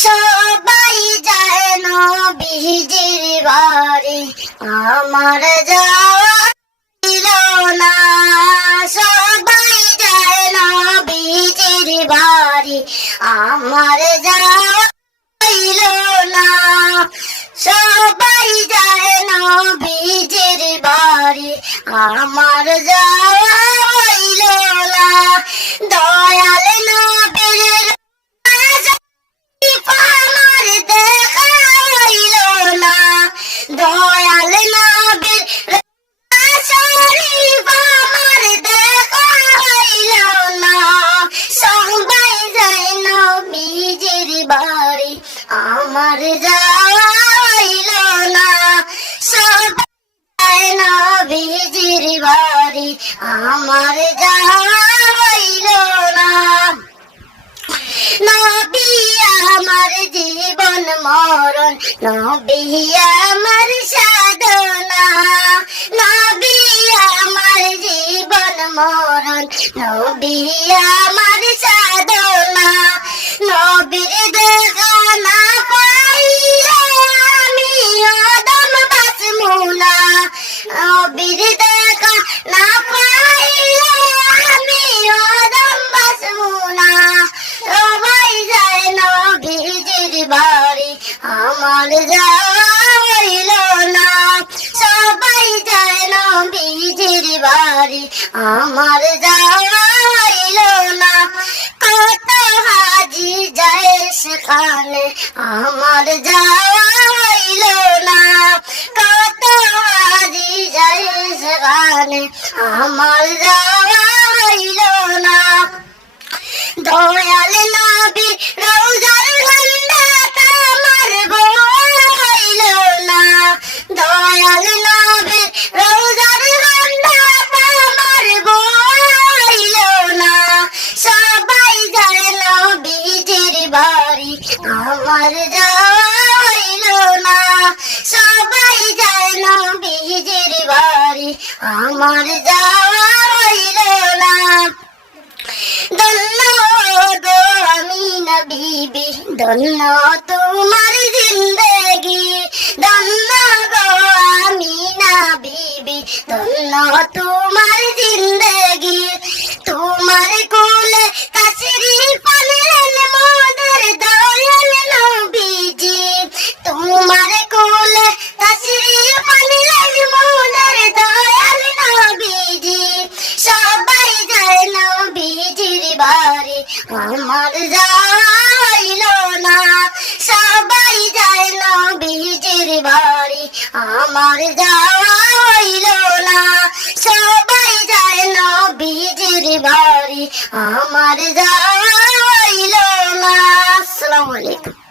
সবাই যায় নবীজির বাড়ি, আমার যাওয়া ছিল না। সবাই যায় নবীজির বাড়ি, আমার যাওয়া ছিল না। সবাই যায় নবীজির বাড়ি, আমার যাওয়া হইল না। দয়াল নবীর আমার দেখা হইল না। দয়াল নবীর শরীফ আমার দেখা হইল না। সবাই যায় নবীজির বাড়ি, আমার যাওয়া হইল না। সবাই যায় নবীজির বাড়ি, আমার যাওয়া হইল না। নবী আমার জীবন মরণ, নবী আমার সাধনা। নবী আমার জীবন মরণ, নবী আমার সাধনা। নবীর দেখা না পাইলে আমি অদম বাঁচবো না। নবীর দেখা না পাইলে আমি অদম বাঁচবো না। সবাই যায় নবীজির বাড়ি, আমার যাওয়া হইল না। সবাই যায় নবীজির বাড়ি, আমার যাওয়া হইল না। কত হাজি যায় সেখানে, আমার যাওয়া হইল না। কত হাজি যায় সেখানে, আমার যাওয়া হইল না। দয়াল নবী রওজার গন্ধাটা আমার বোয়া হইল না। দয়াল নবী রওজার গন্ধাটা আমার বোয়া হইল না। সবাই যায় নবীজির বাড়ি, আমার যাওয়া হইল না। সবাই যায় নবীজির বাড়ি, আমার যাওয়া হইল না। ধন্য গো আমিনা বিবি, ধন্য তোমার জিন্দেগি। ধন্য গো আমিনা বিবি, ধন্য তোমার জিন্দেগি। তোমার কোলে তাশরীফ আনলেন মোদের দয়াল নবীজি। তোমার কোলে তাশরীফ আনলেন মোদের দয়াল নবীজি। সবাই যায় নবীজির বাড়ি, আমার যাওয়া হইল না। সবাই যায় নবীজির বাড়ি, আমার যাওয়া হইল না। সবাই যায় নবীজির বাড়ি, আমার যাওয়া হইল না। আসসালামু আলাইকুম।